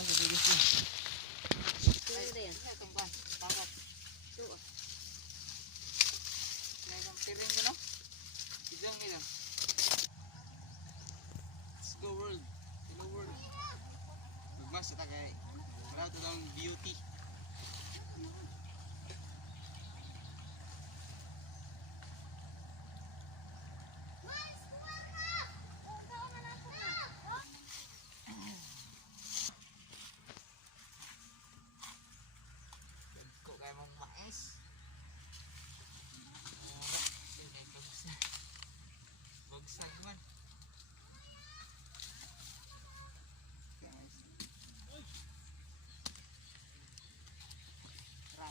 Ah, bilis yun. Ay, yan. Itong ban. Tapos. Ito. May isang tiring ko, no? Isang ilang. Let's go world. Hello world. Magmas ito kay. Wala ito ng beauty. Kau kayak mau mais. Bagsak man.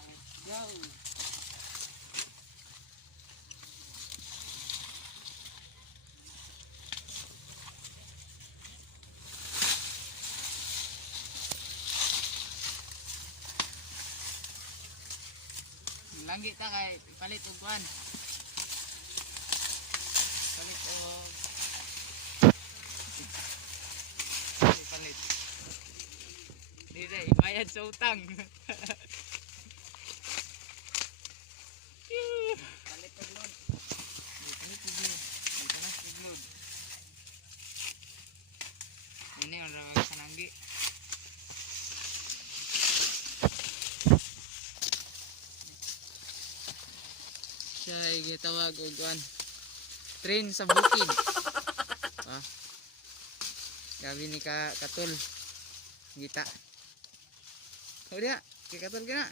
Let's go. Langgi ta kay palit og kuan. Palit og palit. Dire bayad sa utang. Palit og load. Palit og load. Palit og load. Ini ang rawag sa langgi. Siya ay gitawag og kuan. Train sa bukid. Ah. Gabi ni Katul. Gita. O dia, kay Katul kina.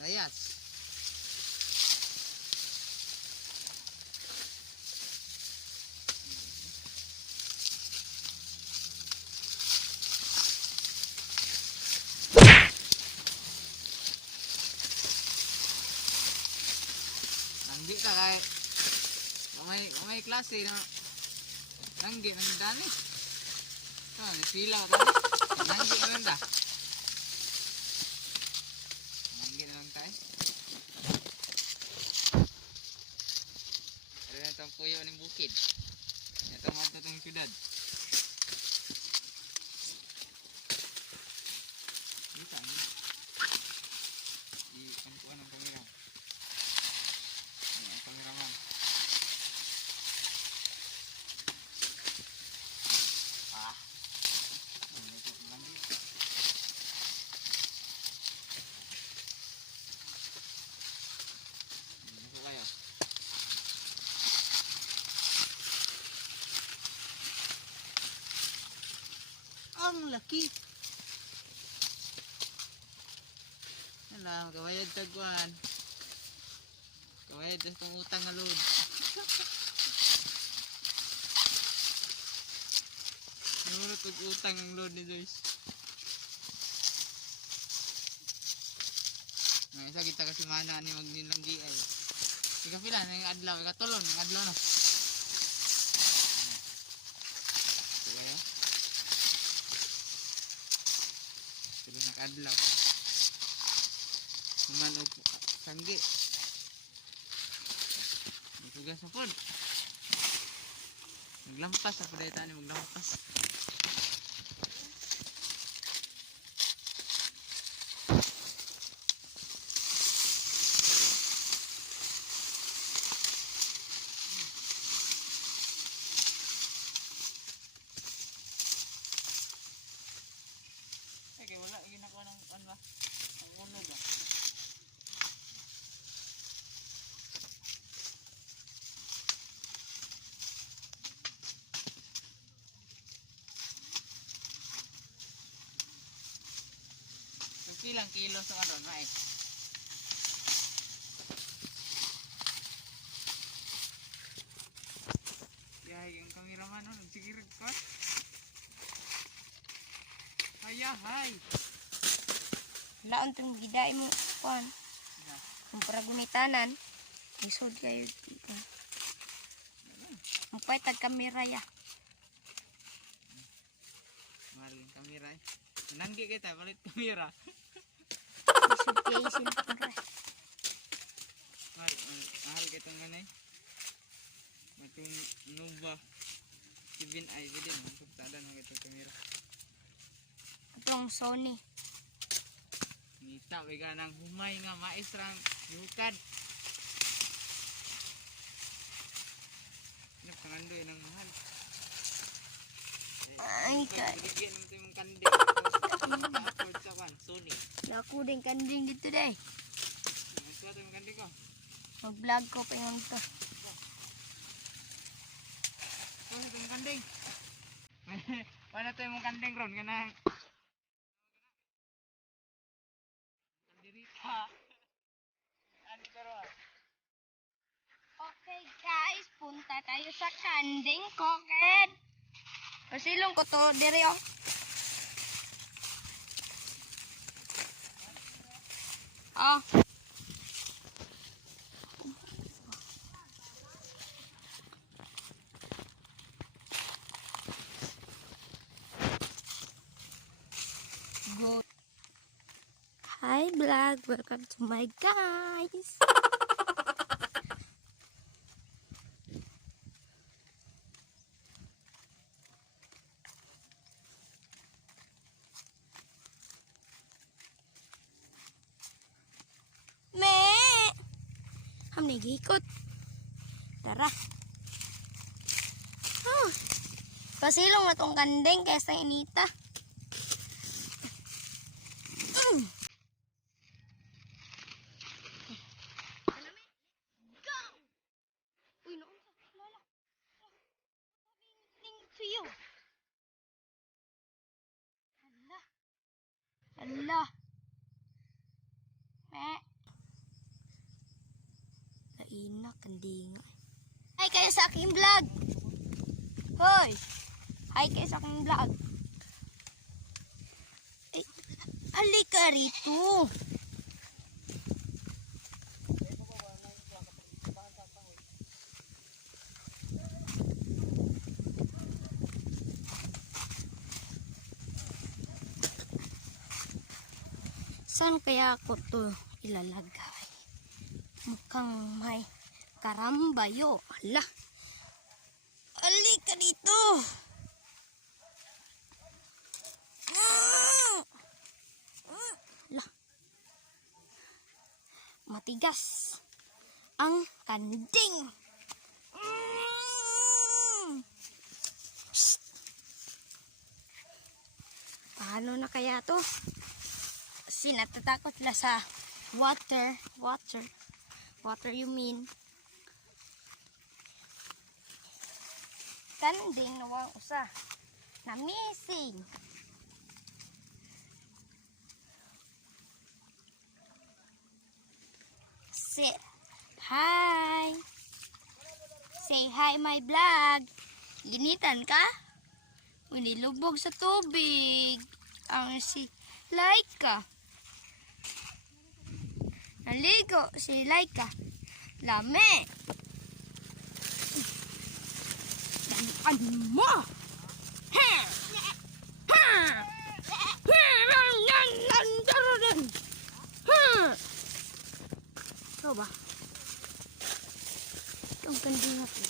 Layas. Langgi ka kay may klase na langgi man dani. Ito, sila ka dani. Langgi na lang da. Langgi na lang tayo. Ano na itong puyo ng bukid. Ito mga itong syudad. Dito ang pangkuan ng kamera. Ang kameraman. Ang laki. Alam, kawayad tagwan. Kawayad itong utang na load. Nurot og utang ang load ni Joyce. Ngayon sa kita kasi mana ni magnilang GI. Ika pila ng adlaw, ikatulon ng adlaw no. Terus nakadlaw. Naman og sanggi. Tugas sa pod. Maglampas sa padayta ni maglampas. Kaya wala ginagawa ng ano ba? Ang uno ba? Ilang kilo sa ano na eh. Yay, yung kameraman no, nagsigirig ko. Hay. Laon tong gidae mo kuan. Kung para gunitanan, isod kayo dito. Mupay tag kamera ya. Mahal yung kamera eh. Nanggi kita, palit kamera. Isod kayo sila. Mahal kitong ganay. Matong Nova 7i din. Masuktadan mo kitong kamera. itong Sony. Nita, wiga ng humay nga maestrang yukad. Ano, pangandoy ng mahal. Ay, Bigyan naman ito yung kanding. Ka-afford sa kan, Sony. naku din kanding dito day. Nagsuwa ito yung kanding ko. Mag-vlog ko pa yung to. Nagsuwa ito yung kanding. Paano ito yung kanding ron? Ganang... Kandirita. Ano ito ron? Okay guys, punta tayo sa kanding koked. Pasilong ko to, diri oh. Oh. Good. Hi vlog, welcome to my guys. Me! Hamni gikot. Tara. Oh. Pasilong na tong kanding kaysa inita. Uy, noon sa lala. Tuyo. Hala. Hala. Me. Laina, kandinga. Hi kayo sa aking vlog. Hoy. Hi kayo sa aking vlog. Eh, halika rito. Saan kaya ako to ilalagay? Mukhang may karambayo. Hala. Halika dito. Hala. Matigas ang kanding. Shh. Paano na kaya to? Kasi natatakot sila sa water. Water you mean. Kanding nawang usa na missing. Say hi. Say hi my vlog. Ginitan ka? Unilubog sa tubig. Ang si Laika. Naligo si Laika. Lame. Ano mo? Ha! Ha! Ito ba? Ang ganda nga po.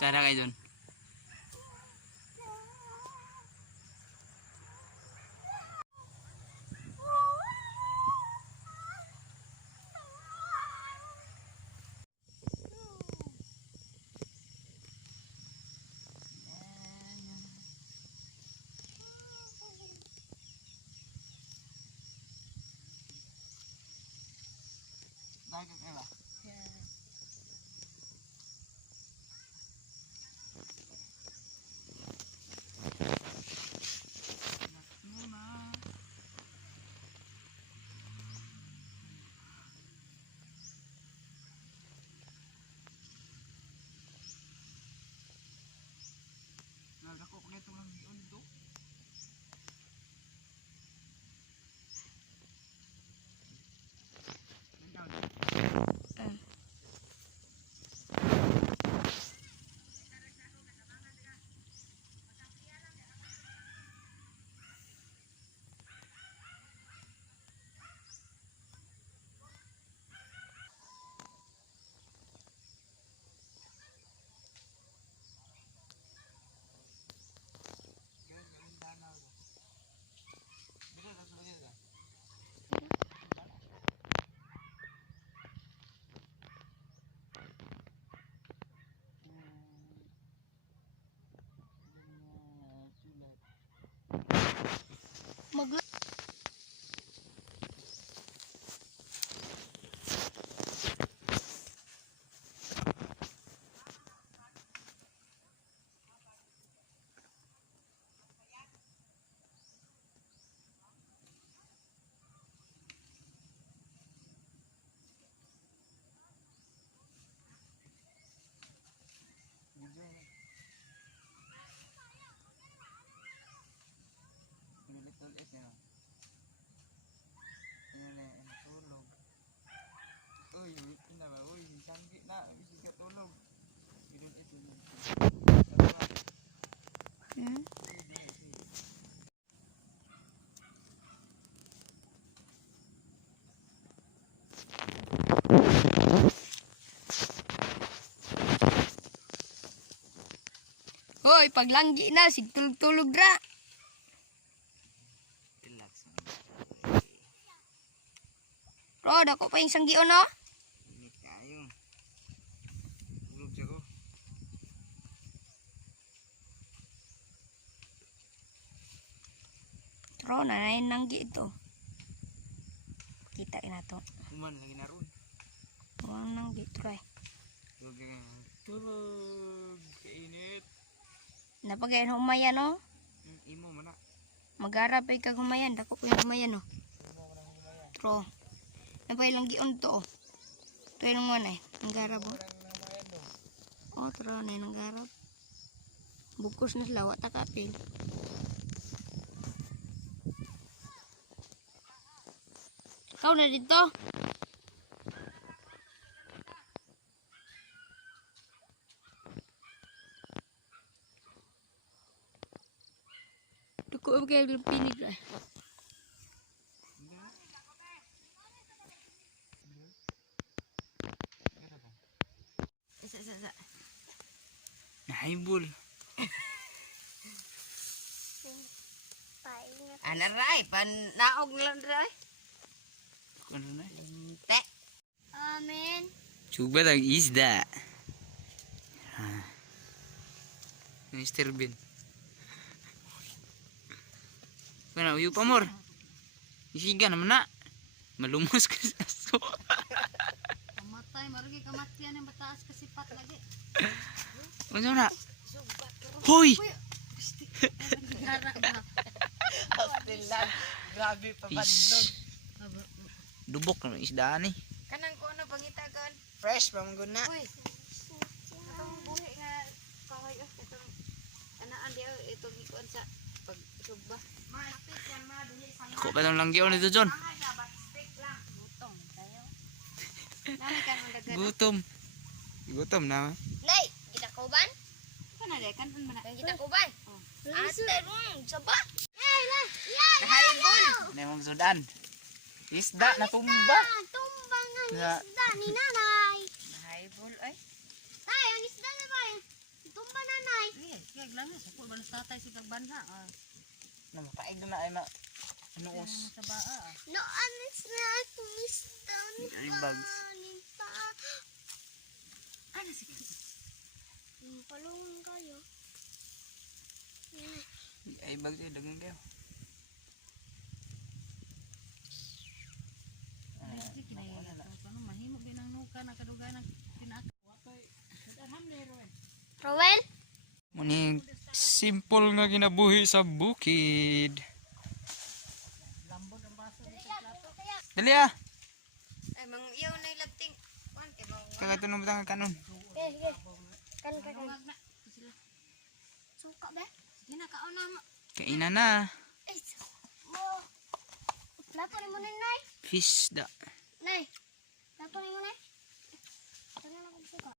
Tara kayo dun. Bakit nga ba? Nagako ko nito ng gion to. na ba? Uy, sangkit na. Isi ka tulog. Gilid ito. Hmm? Hoy, paglanggi na, sigtulog-tulog ra. Relax. Bro, dako pa yung sanggi no? Init kayo. Tulog siya ko. Bro, nanayin nanggi ito. Kita na to. Kuman lagi naroon. Huwag nanggi, try. Tulog ka. Tulog. Kainit. Napagayon humaya no? Imo mana. Mag-arap ay kag humayan, dako pa yung humayan no? Bro, napay lang gion to. Ito yung mga nanggarap oh. Oh, tara na yung nanggarap. Bukos na sila, wata kapil. Kau na dito. Duko ba kayo pinig ra? Sa. Naibul. Ana ray, pan naog lang ray. Ano na? Te. Amen. Coba tag isda. Mr. Bean. Kana uyu pamor. Isiga naman na. Malumos ka sa aso. Kamatay, marugi kamatian yang bataas kasipat lagi. Ano na? Hoy! Hostilan. Grabe Fish. Dubok na isda ni. Kanang ko ano pangitagon? Fresh pa mong guna. Uy. Itong buhi nga kahoy itong anaan dia itong ikuan sa pagsugba. Malapit yan duhi sang. Ako pa itong langgiw nito, John. Butong tayo. Nami kan mandagan. Gutom. Gutom na. Nay, kita kuban? Kana de kan man na kita kuban. Ate rung saba. Yay la. Yay. Ano yung sudan? Isda na tumba. Tumbang ang Na- isda ni nanay. Nahaibol ay. Tay, ang isda na ba? Tumba nanay. Kaya lang sa ko ban tatay si kagbanha. Na makaig na ay na. Anuos. Sa baa. No, anis na ako isda ni Ay, bags. Ano sige? Palungan kayo. Ay bag siya dagang kayo. Rowel? Muning simple nga ginabuhi sa bukid. Dali ah. Ay, mang iyaw na ilabting. Kuan kay mga. Kagatunong batang kanon. Kan. Suka ba? Sige na kauna mo. Kainan na. Ay, mo. Plato ni mo nay. Fish da. Nay. Plato ni mo nay.